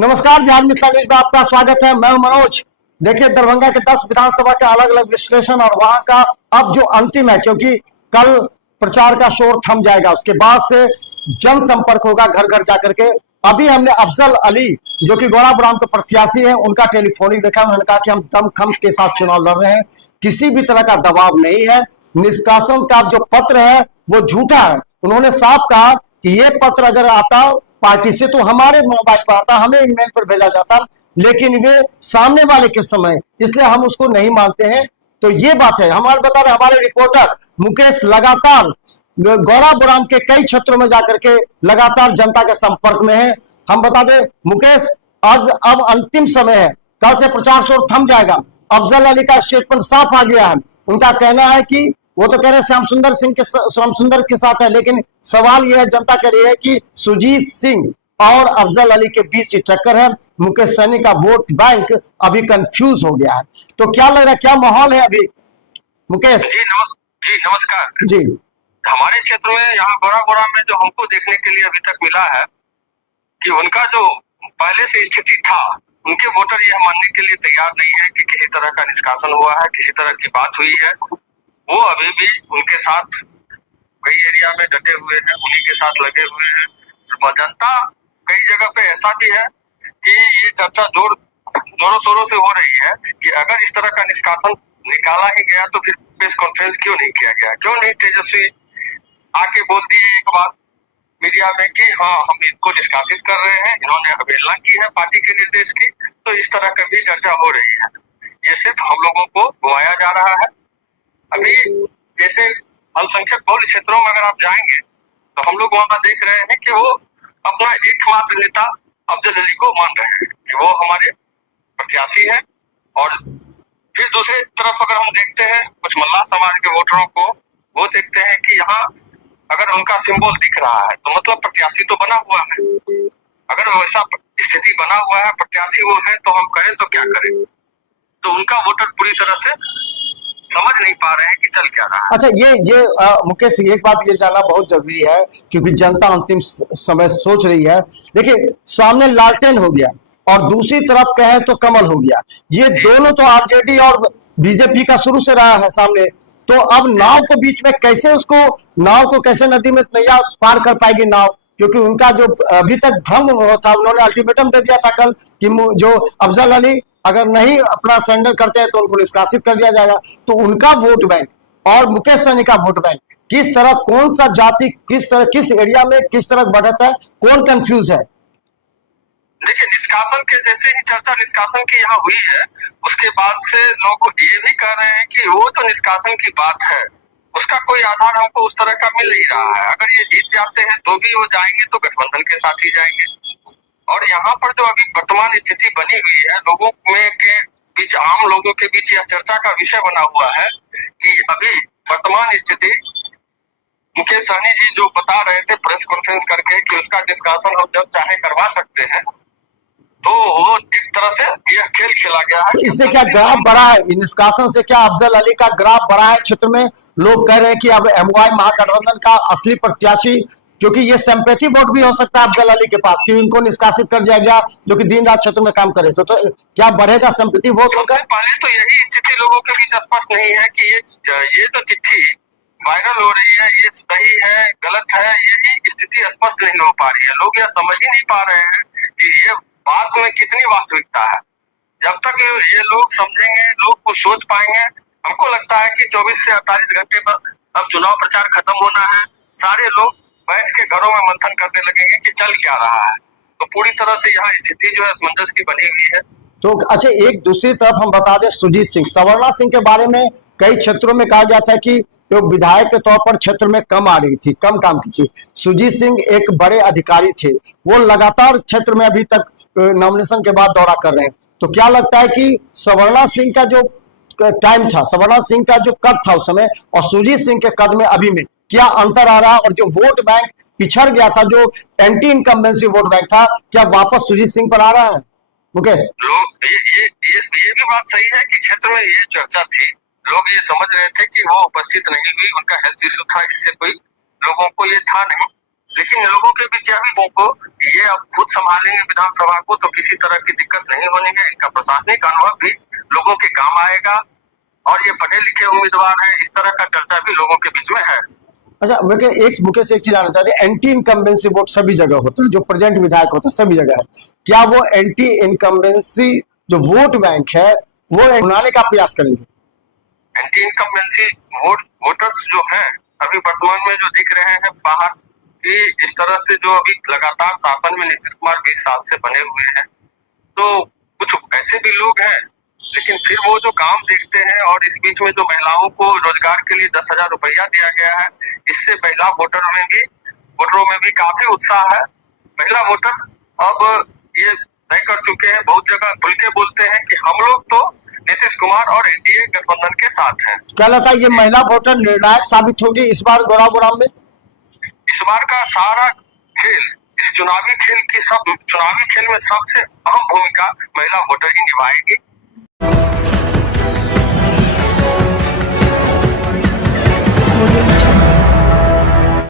नमस्कार, बिहार मिथिला न्यूज में आपका स्वागत है। मैं हूं मनोज। देखिए, दरभंगा के 10 विधानसभा के अलग अलग विश्लेषण और वहां का अब जो अंतिम है, क्योंकि कल प्रचार का शोर थम जाएगा, उसके बाद से जनसंपर्क होगा घर घर जाकर के। अभी हमने अफजल अली जो कि गौराबुराम के प्रत्याशी हैं, उनका टेलीफोनिक देखा। उन्होंने कहा कि हम दमखम के साथ चुनाव लड़ रहे हैं, किसी भी तरह का दबाव नहीं है। निष्कासन का जो पत्र है वो झूठा है। उन्होंने साफ कहा कि ये पत्र अगर आता पार्टी से तो हमारे मोबाइल पर आता, हमें ईमेल पर भेजा जाता, लेकिन वे सामने वाले के समय, इसलिए हम उसको नहीं मानते हैं। तो ये बात है। हमारे बता रहे हमारे रिपोर्टर मुकेश लगातार गौराबुराम के कई क्षेत्रों में जाकर के लगातार जनता के संपर्क में है। हम बता दें मुकेश, आज अब अंतिम समय है, कल से प्रचार शोर थम जाएगा। अफजल अली का स्टेटमेंट साफ आ गया है। उनका कहना है कि वो तो कह रहे हैं श्याम सुंदर के साथ है, लेकिन सवाल यह है, जनता कह रही है कि सुजीत सिंह और अफजल अली के बीच टक्कर है। मुकेश सहनी का वोट बैंक अभी कंफ्यूज हो गया है। तो क्या लग रहा है, क्या माहौल है अभी मुकेश? जी नमस्कार जी। हमारे क्षेत्र में यहाँ गौराबुरा में जो हमको देखने के लिए अभी तक मिला है कि उनका जो पहले से स्थिति था, उनके वोटर यह मानने के लिए तैयार नहीं है कि किसी तरह का निष्कासन हुआ है, किसी तरह की बात हुई है। वो अभी भी उनके साथ कई एरिया में डटे हुए हैं, उन्हीं के साथ लगे हुए हैं। जनता कई जगह पे ऐसा भी है कि ये चर्चा जोरों शोरों से हो रही है कि अगर इस तरह का निष्कासन निकाला ही गया तो फिर प्रेस कॉन्फ्रेंस क्यों नहीं किया गया, क्यों नहीं तेजस्वी आके बोल दिए एक बात मीडिया में कि हाँ हम इनको निष्कासित कर रहे हैं, इन्होंने अवहेलना की है पार्टी के निर्देश की। तो इस तरह का भी चर्चा हो रही है। ये सिर्फ हम लोगों को घुमाया जा रहा है। अभी जैसे अल्पसंख्यक बहुल क्षेत्रों में अगर आप जाएंगे तो हम लोग वहां देख रहे हैं कि वो अपना एकमात्र नेता अफजल अली को मान रहे हैं कि वो हमारे प्रत्याशी है। और फिर दूसरी तरफ अगर हम देखते हैं कुछ मल्लाह समाज के वोटरों को, वो देखते हैं कि यहाँ अगर उनका सिंबल दिख रहा है तो मतलब प्रत्याशी तो बना हुआ है। अगर वैसा स्थिति बना हुआ है, प्रत्याशी वो है, तो हम करें तो क्या करें। तो उनका वोटर पूरी तरह से समझ नहीं पा रहे हैं कि चल क्या रहा है। अच्छा, ये मुकेश, एक बात ये जानना बहुत जरूरी है, क्योंकि जनता अंतिम समय सोच रही है। देखिए, सामने लालटेन हो गया और दूसरी तरफ कहे तो कमल हो गया। ये दोनों तो आरजेडी और बीजेपी का शुरू से रहा है सामने। तो अब नाव के बीच में कैसे नाव को कैसे नदी में नैया पार कर पाएगी नाव, क्योंकि उनका जो अभी तक भंग हुआ था, उन्होंने अल्टीमेटम दे दिया था कल कि जो अफजल अली अगर नहीं अपना सरेंडर करते हैं तो उनको निष्कासित कर दिया जाएगा। तो उनका वोट बैंक और मुकेश सहनी का वोट बैंक किस तरह, कौन सा जाति किस एरिया में किस तरह बढ़त है, कौन कंफ्यूज है? देखिए, निष्कासन के जैसे ही चर्चा निष्कासन की यहाँ हुई है, उसके बाद से लोग ये भी कह रहे हैं कि वो तो निष्कासन की बात है, उसका कोई आधार हमको उस तरह का मिल नहीं रहा है। अगर ये जीत जाते हैं तो भी वो जाएंगे तो गठबंधन के साथ ही जाएंगे। और यहाँ पर जो अभी वर्तमान स्थिति बनी हुई है, लोगों में के बीच, आम लोगों के बीच यह चर्चा का विषय बना हुआ है कि अभी वर्तमान स्थिति मुकेश सहनी जी जो बता रहे थे प्रेस कॉन्फ्रेंस करके कि उसका निष्कासन हम जब चाहे करवा सकते हैं, तो वो एक तरह से यह खेल खेला गया है। इससे क्या ग्राफ बढ़ा है? निष्कासन से क्या अफजल अली का ग्राफ बढ़ा है क्षेत्र में? लोग कह रहे हैं कि अब एमवाई महागठबंधन का असली प्रत्याशी, क्योंकि ये सिंपैथी वोट भी हो सकता है अफजल अली के पास कि उनको निष्कासित कर दिया गया, जो कि दिन रात क्षेत्र में काम करे। तो क्या बढ़ेगा सिंपैथी वोट? सबसे पहले तो यही स्थिति लोगों के बीच स्पष्ट नहीं है कि ये तो चिट्ठी वायरल हो रही है, ये सही है गलत है, यही स्थिति स्पष्ट नहीं हो पा रही है। लोग यह समझ ही नहीं पा रहे हैं कि ये बात में कितनी वास्तविकता है। जब तक ये लोग समझेंगे, लोग कुछ सोच पाएंगे। हमको लगता है कि 24 से 48 घंटे पर अब चुनाव प्रचार खत्म होना है, सारे लोग बैठ के घरों में मंथन करने लगेंगे कि चल क्या रहा है। तो पूरी तरह से यहाँ स्थिति जो है असमंजस की बनी हुई है। तो अच्छा, एक दूसरी तरफ हम बता दें, सुजीत सिंह, सवर्णा सिंह के बारे में कई क्षेत्रों में कहा गया था कि वो विधायक के तौर पर क्षेत्र में कम आ रही थी, कम काम की थी। सुजीत सिंह एक बड़े अधिकारी थे, वो लगातार क्षेत्र में अभी तक नॉमिनेशन के बाद दौरा कर रहे हैं। तो क्या लगता है कि सवर्णा सिंह का जो टाइम था, सवर्णा सिंह का जो कद था उस समय और सुजीत सिंह के कद में अभी में क्या अंतर आ रहा है? और जो वोट बैंक पिछड़ गया था, जो एंटी इनकम्बेंसी वोट बैंक था, क्या वापस सुजीत सिंह पर आ रहा है मुकेश? लोग ये भी बात सही है कि क्षेत्र में ये चर्चा थी, लोग ये समझ रहे थे कि वो उपस्थित नहीं हुई, उनका हेल्थ इश्यू था, इससे कोई लोगों को ये था नहीं। लेकिन लोगों के बीच यह भी को ये अब खुद संभालेंगे विधानसभा को तो किसी तरह की दिक्कत नहीं होनी है। इनका प्रशासनिक अनुभव भी लोगों के काम आएगा और ये पढ़े लिखे उम्मीदवार हैं, इस तरह का चर्चा भी लोगों के बीच में है। अच्छा, मुकेश एक चीज आना चाहते हैं, एंटी इनकम्बेंसी वोट सभी जगह होता है, जो प्रेजेंट विधायक होता है सभी जगह है, क्या वो एंटी इनकम्बेंसी जो वोट बैंक है वो बनाने का प्रयास करेंगे? एंटी इनकम्बेंसी वोटर्स जो हैं अभी वर्तमान में जो दिख रहे हैं बाहर कि इस तरह से जो अभी लगातार शासन में नीतीश कुमार 20 साल से बने हुए हैं, तो कुछ ऐसे भी लोग हैं लेकिन फिर वो जो काम देखते हैं और इस बीच में जो महिलाओं को रोजगार के लिए 10,000 रुपया दिया गया है, इससे महिला वोटरों में भी काफी उत्साह है। महिला वोटर अब ये तय कर चुके हैं, बहुत जगह खुल के बोलते हैं कि हम लोग तो नीतीश कुमार और एनडीए गठबंधन के साथ हैं। क्या लगता है ये महिला वोटर निर्णायक साबित होगी इस बार गौराबोराम में? इस बार का सारा खेल, इस चुनावी खेल में सबसे अहम भूमिका महिला वोटर ही निभाएगी।